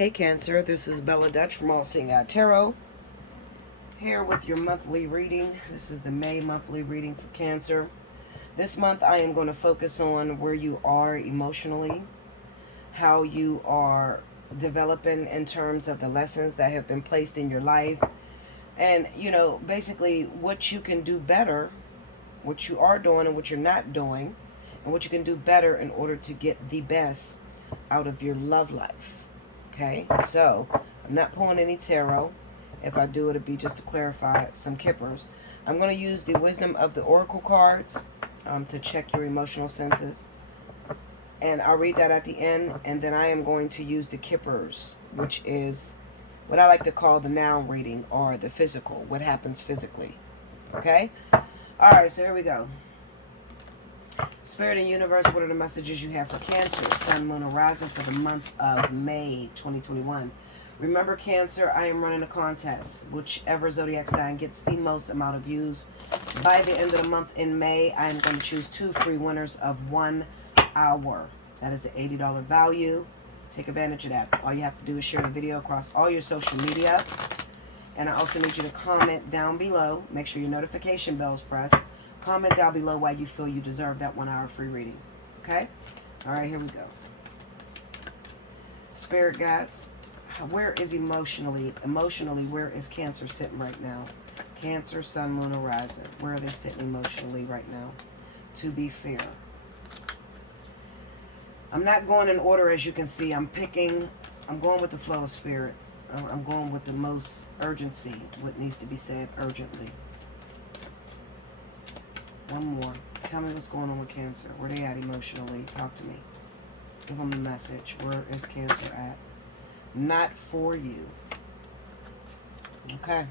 Hey Cancer, this is Bella Dutch from Allseeingeyetarot, here with your monthly reading. This is the May monthly reading for Cancer. This month I am going to focus on where you are emotionally, how you are developing in terms of the lessons that have been placed in your life, and basically what you can do better, what you are doing and what you're not doing, and what you can do better in order to get the best out of your love life. Okay, so I'm not pulling any tarot. If I do, it'll be just to clarify some kippers. I'm going to use the Wisdom of the Oracle cards to check your emotional senses. And I'll read that at the end. And then I am going to use the kippers, which is what I like to call the noun reading, or the physical, what happens physically. Okay? All right, so here we go. Spirit and Universe, what are the messages you have for Cancer, Sun, Moon, and Rising for the month of May 2021? Remember, Cancer, I am running a contest. Whichever zodiac sign gets the most amount of views by the end of the month in May, I am going to choose 2 free winners of 1 hour. That is an $80 value. Take advantage of that. All you have to do is share the video across all your social media. And I also need you to comment down below. Make sure your notification bell is pressed. Comment down below why you feel you deserve that 1 hour free reading. Okay? All right, here we go. Spirit guides, where is emotionally, where is Cancer sitting right now? Cancer, Sun, Moon, or Rising. Where are they sitting emotionally right now? To be fair. I'm not going in order, as you can see. I'm going with the flow of Spirit. I'm going with the most urgency, what needs to be said urgently. One more. Tell me what's going on with Cancer. Where they at emotionally? Talk to me. Give them a message. Where is Cancer at? Not for you. Okay.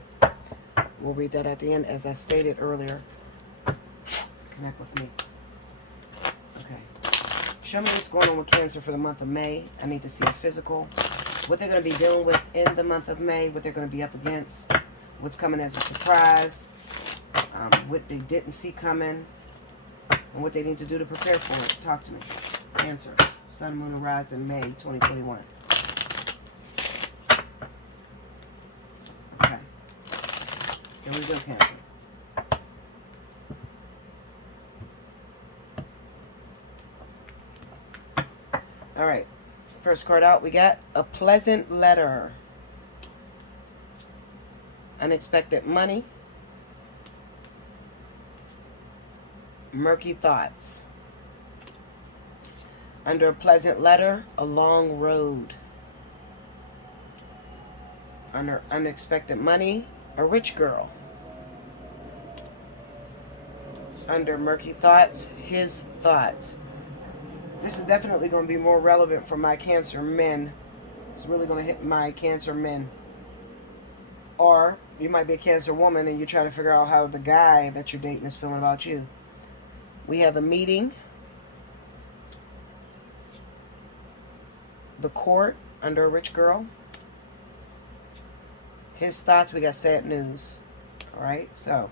We'll read that at the end. As I stated earlier, connect with me. Okay. Show me what's going on with Cancer for the month of May. I need to see a physical. What they're going to be dealing with in the month of May. What they're going to be up against. What's coming as a surprise. What they didn't see coming, and what they need to do to prepare for it. Talk to me. Cancer, Sun, Moon, and Rising, May 2021. Okay. Here we go, Cancer. All right. First card out, we got a pleasant letter. Unexpected money. Murky thoughts. Under a pleasant letter, a long road. Under unexpected money, a rich girl. Under murky thoughts, his thoughts. This is definitely going to be more relevant for my Cancer men. It's really going to hit my Cancer men. Or you might be a Cancer woman and you're trying to figure out how the guy that you're dating is feeling about you. We have a meeting. The court, under a rich girl. His thoughts, we got sad news. All right, so.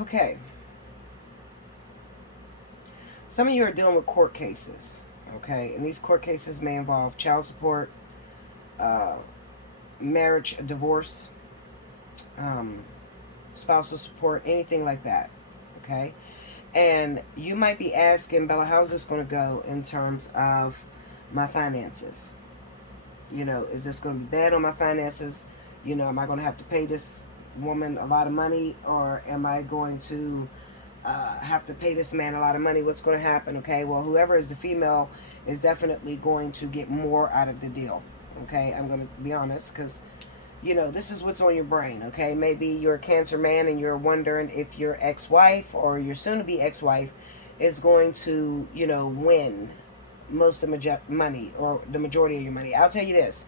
Okay. Some of you are dealing with court cases. Okay, and these court cases may involve child support, marriage, divorce, spousal support, anything like that. Okay, and you might be asking, Bella, how's this going to go in terms of my finances? Is this going to be bad on my finances? Am I going to have to pay this woman a lot of money, or am I going to have to pay this man a lot of money? What's going to happen? Okay, well, whoever is the female is definitely going to get more out of the deal. Okay, I'm going to be honest, because this is what's on your brain. Okay, maybe you're a Cancer man and you're wondering if your ex-wife or your soon-to-be ex-wife is going to win most of the money, or the majority of your money. I'll tell you this,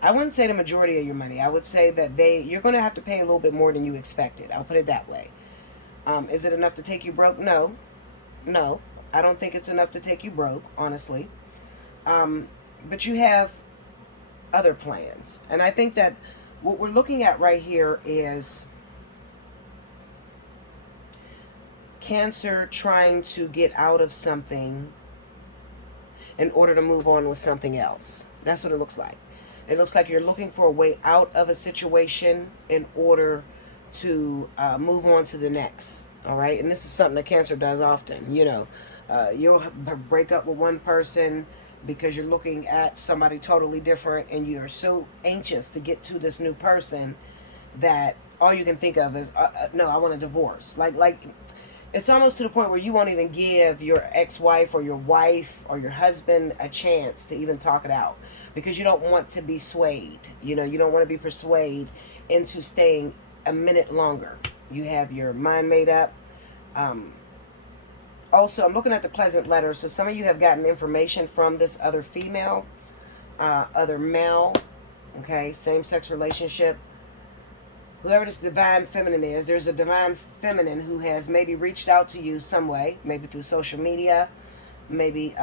I wouldn't say the majority of your money. I would say that you're going to have to pay a little bit more than you expected. I'll put it that way. Is it enough to take you broke? No. I don't think it's enough to take you broke, honestly. But you have other plans. And I think that what we're looking at right here is Cancer trying to get out of something in order to move on with something else. That's what it looks like. It looks like you're looking for a way out of a situation in order to move on to the next. All right. And this is something that Cancer does often. You'll break up with one person because you're looking at somebody totally different, and you're so anxious to get to this new person that all you can think of is, no, I want a divorce. Like it's almost to the point where you won't even give your ex-wife or your wife or your husband a chance to even talk it out, because you don't want to be swayed. You don't want to be persuaded into staying a minute longer. You have your mind made up. Also, I'm looking at the pleasant letter. So some of you have gotten information from this other female, other male, okay, same-sex relationship. Whoever this divine feminine is, there's a divine feminine who has maybe reached out to you some way, maybe through social media, maybe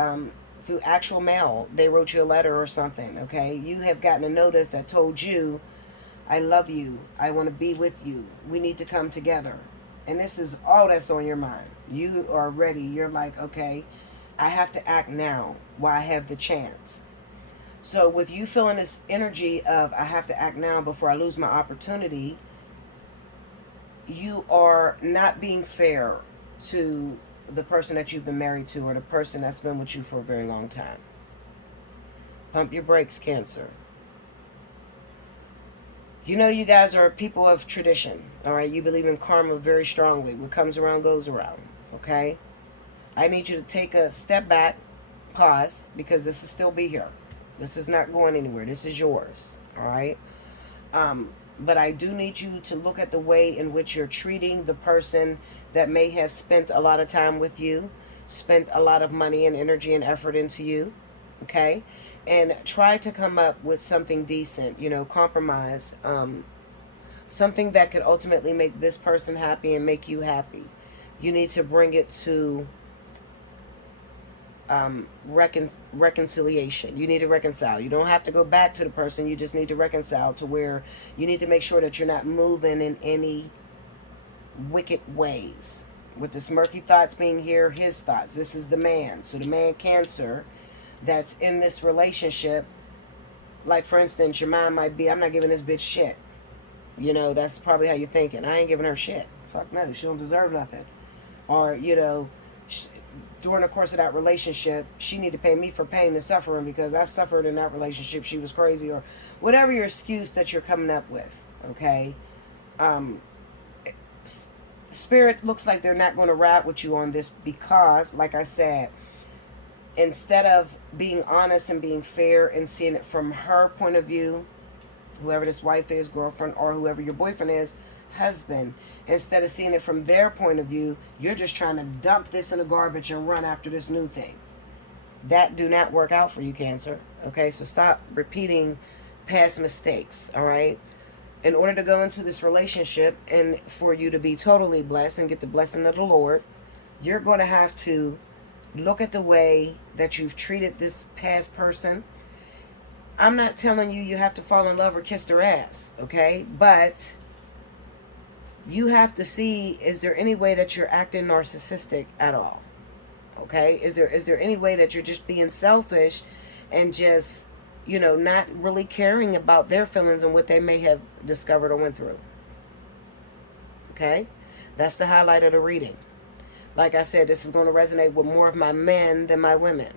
through actual mail. They wrote you a letter or something, okay? You have gotten a notice that told you, I love you, I want to be with you, we need to come together. And this is all that's on your mind. You are ready. You're like, okay, I have to act now while I have the chance. So with you feeling this energy of I have to act now before I lose my opportunity, you are not being fair to the person that you've been married to, or the person that's been with you for a very long time. Pump your brakes, Cancer. You guys are people of tradition, all right? You believe in karma very strongly. What comes around goes around, okay? I need you to take a step back, pause, because this will still be here. This is not going anywhere. This is yours, all right? But I do need you to look at the way in which you're treating the person that may have spent a lot of time with you, spent a lot of money and energy and effort into you, okay? And try to come up with something decent, compromise, something that could ultimately make this person happy and make you happy. You need to bring it to reconciliation. You need to reconcile. You don't have to go back to the person. You just need to reconcile to where you need to make sure that you're not moving in any wicked ways. With this murky thoughts being here, his thoughts. This is the man. So the man, Cancer, that's in this relationship, like for instance, your mind might be, I'm not giving this bitch shit. That's probably how you're thinking. I ain't giving her shit. Fuck no, she don't deserve nothing. Or, during the course of that relationship, she need to pay me for pain and suffering because I suffered in that relationship. She was crazy, or whatever your excuse that you're coming up with, okay? Spirit looks like they're not going to ride with you on this because, like I said, instead of being honest and being fair and seeing it from her point of view, whoever this wife is, girlfriend, or whoever your boyfriend is, husband, instead of seeing it from their point of view, you're just trying to dump this in the garbage and run after this new thing. That do not work out for you, Cancer. Okay, so stop repeating past mistakes, all right? In order to go into this relationship and for you to be totally blessed and get the blessing of the Lord, you're going to have to look at the way that you've treated this past person. I'm not telling you have to fall in love or kiss their ass, okay? But you have to see, is there any way that you're acting narcissistic at all? Okay? Is there any way that you're just being selfish and just, not really caring about their feelings and what they may have discovered or went through? Okay? That's the highlight of the reading. Like I said, this is going to resonate with more of my men than my women.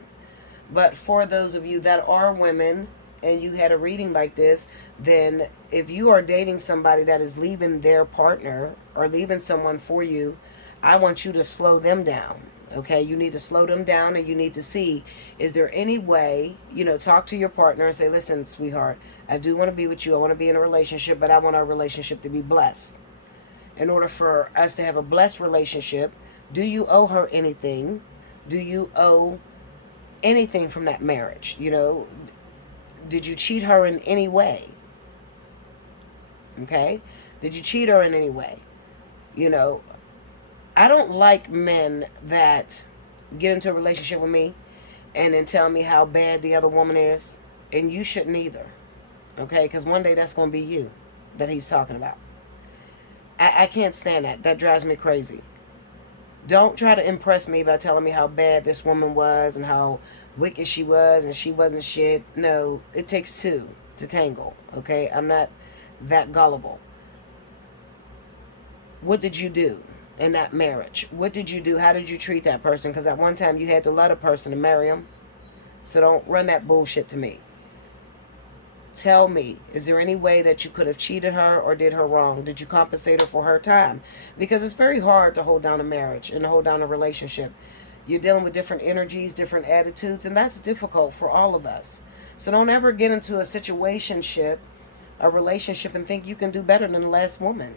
But for those of you that are women and you had a reading like this, then if you are dating somebody that is leaving their partner or leaving someone for you, I want you to slow them down. Okay, you need to slow them down, and you need to see, is there any way, talk to your partner and say, listen, sweetheart, I do want to be with you. I want to be in a relationship, but I want our relationship to be blessed. In order for us to have a blessed relationship, do you owe her anything? Do you owe anything from that marriage? Did you cheat her in any way? Okay? Did you cheat her in any way? I don't like men that get into a relationship with me and then tell me how bad the other woman is. And you shouldn't either. Okay? Because one day that's going to be you that he's talking about. I can't stand that. That drives me crazy. Don't try to impress me by telling me how bad this woman was and how wicked she was and she wasn't shit. No, it takes two to tangle, okay? I'm not that gullible. What did you do in that marriage? What did you do? How did you treat that person? Because at one time you had to love a person to marry them. So don't run that bullshit to me. Tell me, is there any way that you could have cheated her or did her wrong? Did you compensate her for her time? Because it's very hard to hold down a marriage and to hold down a relationship. You're dealing with different energies, different attitudes, and that's difficult for all of us. So don't ever get into a relationship, and think you can do better than the last woman.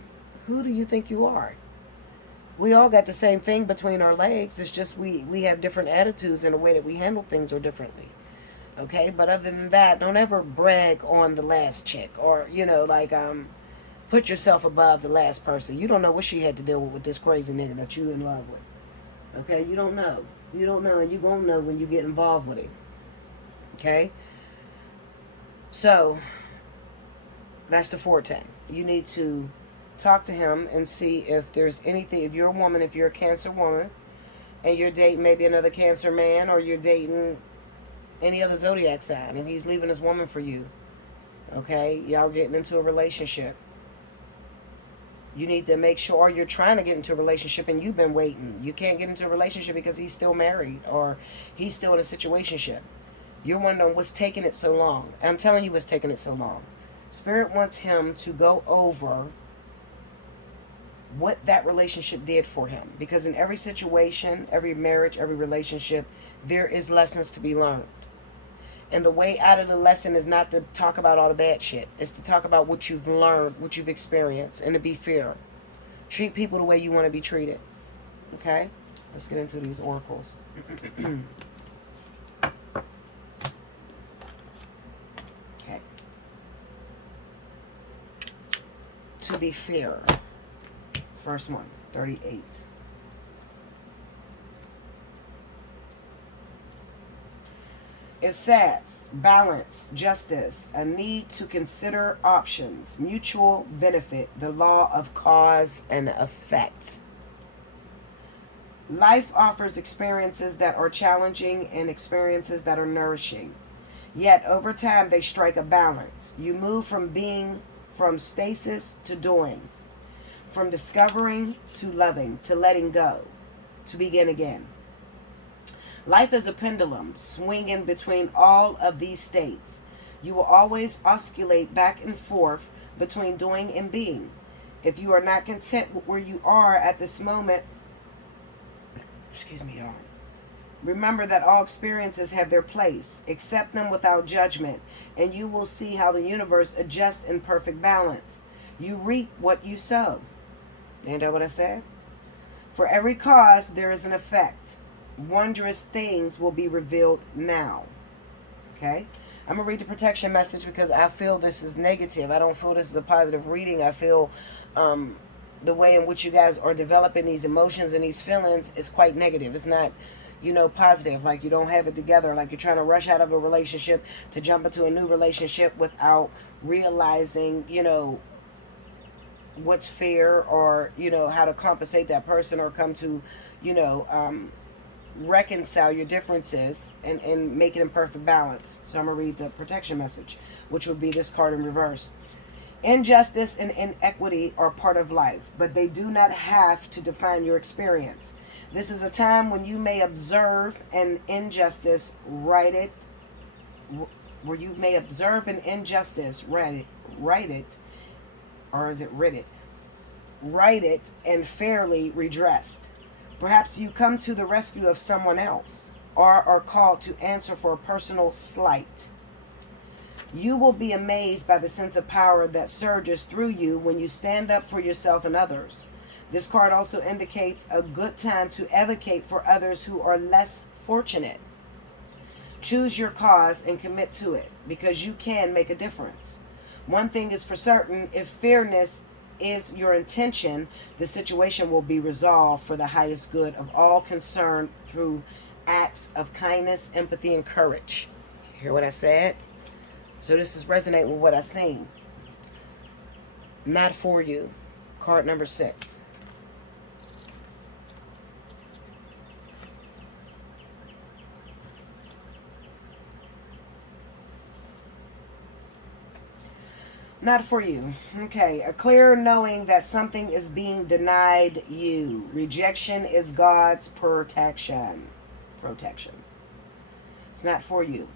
Who do you think you are? We all got the same thing between our legs. It's just we have different attitudes, and the way that we handle things are differently. Okay, but other than that, don't ever brag on the last chick, or put yourself above the last person. You don't know what she had to deal with this crazy nigga that you in love with. Okay, you don't know. You don't know, and you gonna know when you get involved with him. Okay, so that's the forte. You need to talk to him and see if there's anything. If you're a woman, if you're a Cancer woman, and you're dating maybe another Cancer man, or you're dating any other zodiac sign, and he's leaving his woman for you, okay, y'all getting into a relationship, you need to make sure you're trying to get into a relationship and you've been waiting. You can't get into a relationship because he's still married or he's still in a situationship. You're wondering what's taking it so long. I'm telling you what's taking it so long. Spirit wants him to go over what that relationship did for him, because in every situation, every marriage, every relationship, there is lessons to be learned. And the way out of the lesson is not to talk about all the bad shit. It's to talk about what you've learned, what you've experienced, and to be fair. Treat people the way you want to be treated. Okay? Let's get into these oracles. Okay. To be fair. First one, 38. It says, balance, justice, a need to consider options, mutual benefit, the law of cause and effect. Life offers experiences that are challenging and experiences that are nourishing. Yet, over time, they strike a balance. You move from stasis to doing, from discovering to loving, to letting go, to begin again. Life is a pendulum, swinging between all of these states. You will always oscillate back and forth between doing and being. If you are not content with where you are at this moment, excuse me, y'all, remember that all experiences have their place. Accept them without judgment, and you will see how the universe adjusts in perfect balance. You reap what you sow. Ain't that what I said? For every cause, there is an effect. Wondrous things will be revealed now. Okay? I'm going to read the protection message because I feel this is negative. I don't feel this is a positive reading. I feel the way in which you guys are developing these emotions and these feelings is quite negative. It's not, positive. Like you don't have it together. Like you're trying to rush out of a relationship to jump into a new relationship without realizing, what's fair or, how to compensate that person or come to, reconcile your differences and make it in perfect balance. So I'm going to read the protection message, which would be this card in reverse. Injustice and inequity are part of life, but they do not have to define your experience. This is a time when you may observe an injustice, write it, and fairly redressed. Perhaps you come to the rescue of someone else or are called to answer for a personal slight. You will be amazed by the sense of power that surges through you when you stand up for yourself and others. This card also indicates a good time to advocate for others who are less fortunate. Choose your cause and commit to it because you can make a difference. One thing is for certain, if fairness is your intention, the situation will be resolved for the highest good of all concerned through acts of kindness, empathy, and courage. You hear what I said? So this is resonating with what I've seen. Not for you. Card number 6. Not for you. Okay. A clear knowing that something is being denied you. Rejection is God's protection. Protection. It's not for you.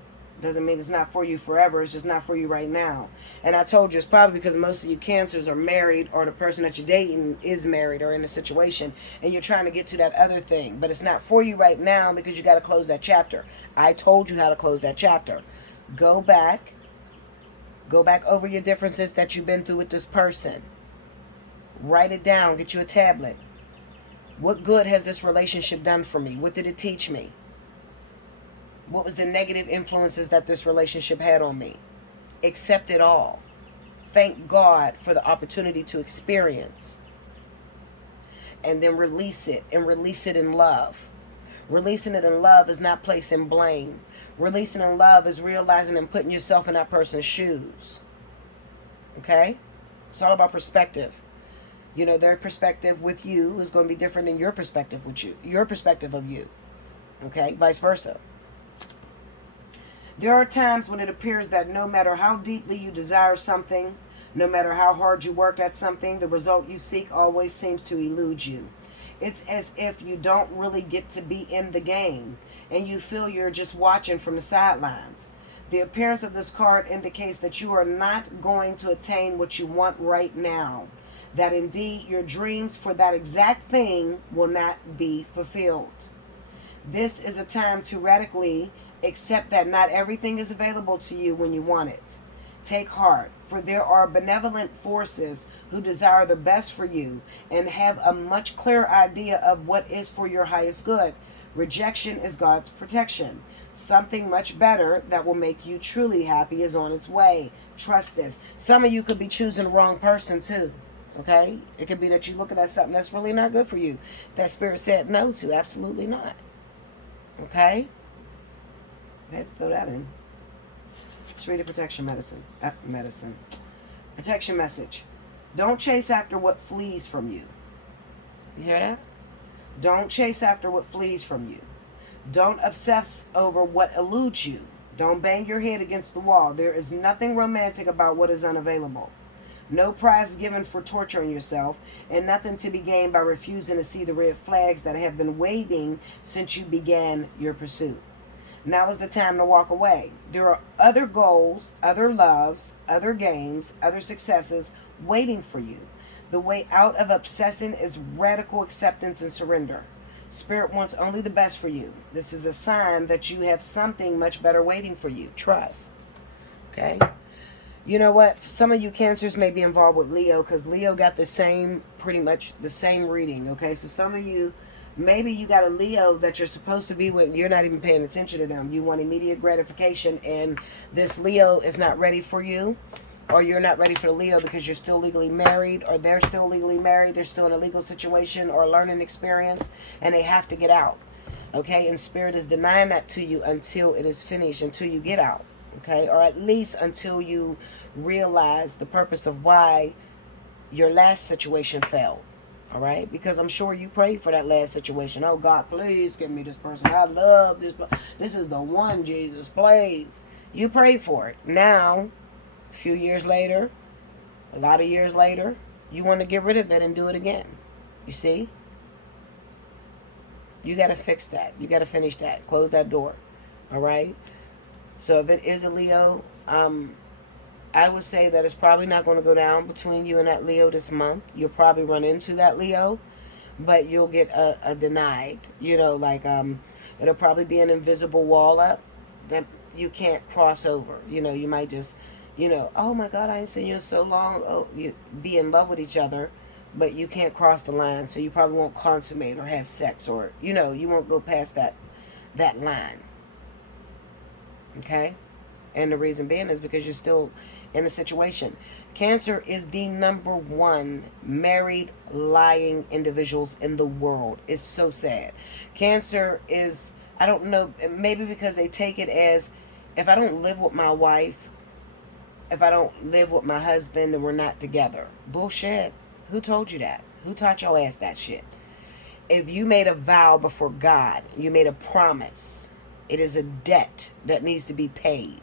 Doesn't mean it's not for you forever. It's just not for you right now. And I told you it's probably because most of you cancers are married, or the person that you're dating is married or in a situation, and you're trying to get to that other thing. But it's not for you right now because you got to close that chapter. I told you how to close that chapter. Go back. Go back over your differences that you've been through with this person. Write it down. Get you a tablet. What good has this relationship done for me? What did it teach me? What was the negative influences that this relationship had on me? Accept it all. Thank God for the opportunity to experience. And then release it, and release it in love. Releasing it in love is not placing blame. Releasing in love is realizing and putting yourself in that person's shoes. Okay? It's all about perspective. You know, their perspective with you is going to be different than your perspective with you. Your perspective of you. Okay? Vice versa. There are times when it appears that no matter how deeply you desire something, no matter how hard you work at something, the result you seek always seems to elude you. It's as if you don't really get to be in the game, and you feel you're just watching from the sidelines. The appearance of this card indicates that you are not going to attain what you want right now. That indeed your dreams for that exact thing will not be fulfilled. This is a time to radically accept that not everything is available to you when you want it. Take heart, for there are benevolent forces who desire the best for you and have a much clearer idea of what is for your highest good. Rejection is God's protection. Something much better that will make you truly happy is on its way. Trust this. Some of you could be choosing the wrong person too. Okay? It could be that you're looking at something that's really not good for you. That spirit said no to. Absolutely not. Okay? I had to throw that in. Let's read a protection protection message. Don't chase after what flees from you. You hear that? Don't chase after what flees from you. Don't obsess over what eludes you. Don't bang your head against the wall. There is nothing romantic about what is unavailable. No prize given for torturing yourself, and nothing to be gained by refusing to see the red flags that have been waving since you began your pursuit. Now is the time to walk away. There are other goals, other loves, other games, other successes waiting for you. The way out of obsessing is radical acceptance and surrender. Spirit wants only the best for you. This is a sign that you have something much better waiting for you. Trust. Okay? You know what? Some of you cancers may be involved with Leo, because Leo got the same, pretty much the same reading. Okay? So some of you, maybe you got a Leo that you're supposed to be with. You're not even paying attention to them. You want immediate gratification, and this Leo is not ready for you. Or you're not ready for the Leo because you're still legally married, or they're still legally married. They're still in a legal situation or a learning experience, and they have to get out. Okay? And Spirit is denying that to you until it is finished, until you get out. Okay? Or at least until you realize the purpose of why your last situation failed. All right? Because I'm sure you prayed for that last situation. Oh, God, please give me this person. I love this. This is the one, Jesus, please. You prayed for it. Now, a few years later, a lot of years later, you want to get rid of it and do it again. You see? You got to fix that. You got to finish that. Close that door. All right? So if it is a Leo, I would say that it's probably not going to go down between you and that Leo this month. You'll probably run into that Leo, but you'll get a denied. You know, like it'll probably be an invisible wall up that you can't cross over. You know, you might just, you know, oh my God, I ain't seen you in so long. Oh, you be in love with each other, but you can't cross the line. So you probably won't consummate or have sex, or, you know, you won't go past that line. Okay? And the reason being is because you're still in a situation. Cancer is the number one married lying individuals in the world. It's so sad. Cancer is, I don't know, maybe because they take it as, if I don't live with my wife, if I don't live with my husband, then we're not together. Bullshit. Who told you that? Who taught your ass that shit? If you made a vow before God, you made a promise, it is a debt that needs to be paid.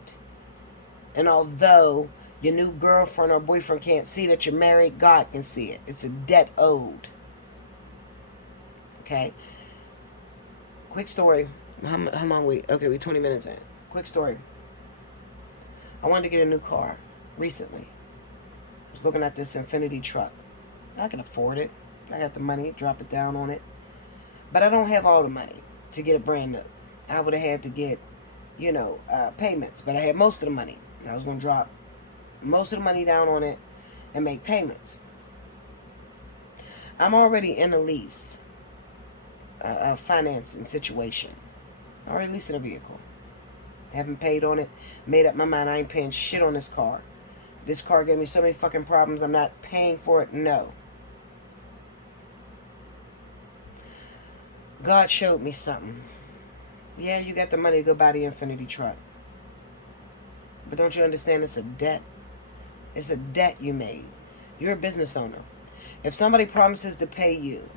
And although Your new girlfriend or boyfriend can't see that you're married. God can see it. It's a debt owed. Okay? Quick story. How long we? Okay, we're 20 minutes in. Quick story. I wanted to get a new car recently. I was looking at this Infinity truck. I can afford it. I got the money, drop it down on it. But I don't have all the money to get it brand new. I would have had to get, payments. But I had most of the money. I was going to drop most of the money down on it and make payments. I'm already in a lease, a financing situation. I'm already leasing a vehicle. Haven't paid on it. Made up my mind. I ain't paying shit on this car. This car gave me so many fucking problems. I'm not paying for it. No. God showed me something. Yeah, you got the money to go buy the Infinity truck. But don't you understand it's a debt? It's a debt you made. You're a business owner. If somebody promises to pay you,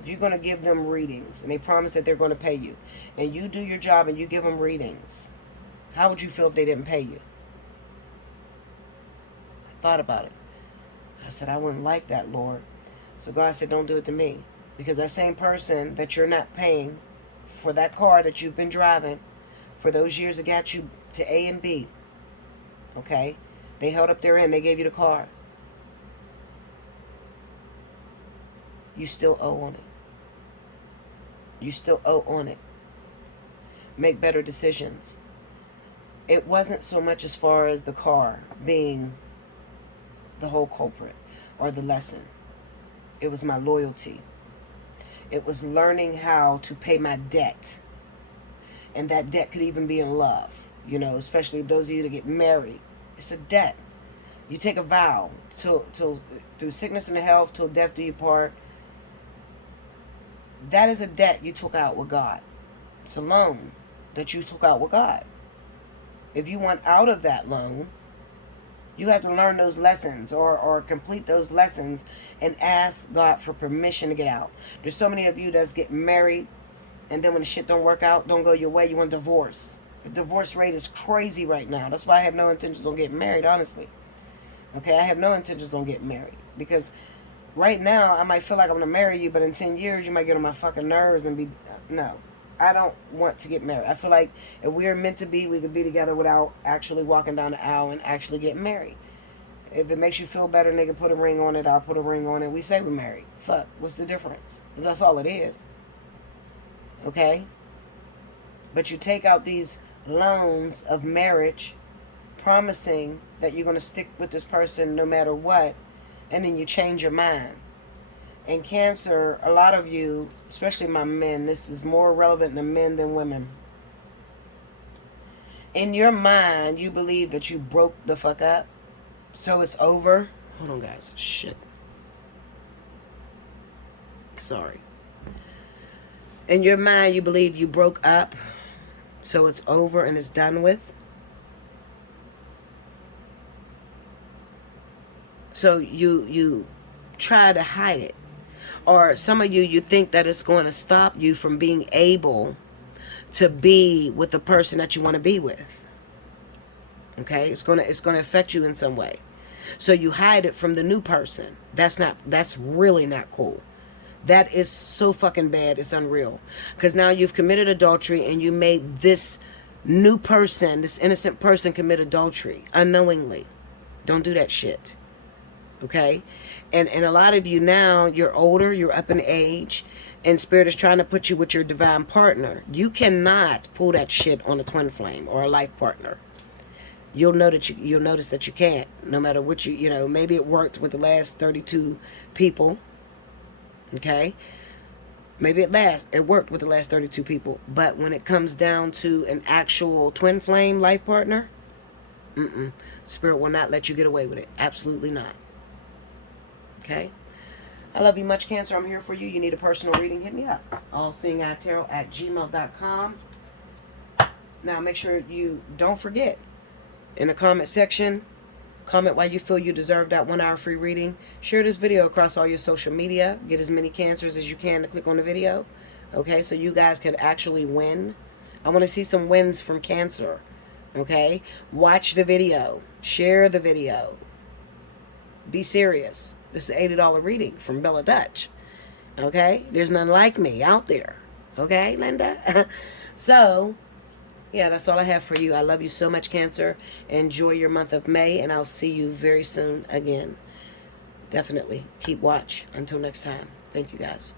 if you're going to give them readings, and they promise that they're going to pay you, and you do your job and you give them readings, how would you feel if they didn't pay you? I thought about it. I said, I wouldn't like that, Lord. So God said, don't do it to me. Because that same person that you're not paying for that car that you've been driving for those years that got you to A and B, okay? They held up their end. They gave you the car. You still owe on it. You still owe on it. Make better decisions. It wasn't so much as far as the car being the whole culprit or the lesson. It was my loyalty. It was learning how to pay my debt. And that debt could even be in love. Especially those of you that get married. It's a debt. You take a vow till through sickness and health, till death do you part. That is a debt you took out with God. It's a loan that you took out with God. If you want out of that loan, you have to learn those lessons or complete those lessons and ask God for permission to get out. There's so many of you that's getting married, and then when the shit don't work out, don't go your way, you want divorce. The divorce rate is crazy right now. That's why I have no intentions on getting married, honestly. Okay, I have no intentions on getting married. Because right now, I might feel like I'm going to marry you, but in 10 years, you might get on my fucking nerves and be... No, I don't want to get married. I feel like if we're meant to be, we could be together without actually walking down the aisle and actually getting married. If it makes you feel better, nigga, put a ring on it. I'll put a ring on it. We say we're married. Fuck, what's the difference? Because that's all it is. Okay? But you take out these loans of marriage, promising that you're going to stick with this person no matter what, and then you change your mind. In Cancer, a lot of you, especially my men, this is more relevant to men than women. In your mind, you believe that you broke the fuck up, so it's over. Hold on, guys. Shit. Sorry. In your mind, you believe you broke up, so it's over and it's done with. So you try to hide it. Or some of you think that it's going to stop you from being able to be with the person that you want to be with. Okay? It's going to affect you in some way. So you hide it from the new person. That's really not cool. That is so fucking bad. It's unreal. Because now you've committed adultery and you made this new person, this innocent person, commit adultery unknowingly. Don't do that shit. Okay? And a lot of you now, you're older, you're up in age, and Spirit is trying to put you with your divine partner. You cannot pull that shit on a twin flame or a life partner. You'll notice that you can't, no matter what maybe it worked with the last 32 people. Okay? Maybe it worked with the last 32 people. But when it comes down to an actual twin flame life partner, Spirit will not let you get away with it. Absolutely not. Okay? I love you much, Cancer. I'm here for you. You need a personal reading, hit me up. Allseeingeyetarot at gmail.com. Now, make sure you don't forget, in the comment section, comment why you feel you deserve that 1 hour free reading. Share this video across all your social media. Get as many Cancers as you can to click on the video. Okay, so you guys can actually win. I want to see some wins from Cancer. Okay? Watch the video. Share the video. Be serious. This is an $80 reading from Bella Dutch. Okay? There's none like me out there. Okay, Linda? So, yeah, that's all I have for you. I love you so much, Cancer. Enjoy your month of May, and I'll see you very soon again. Definitely keep watch. Until next time. Thank you, guys.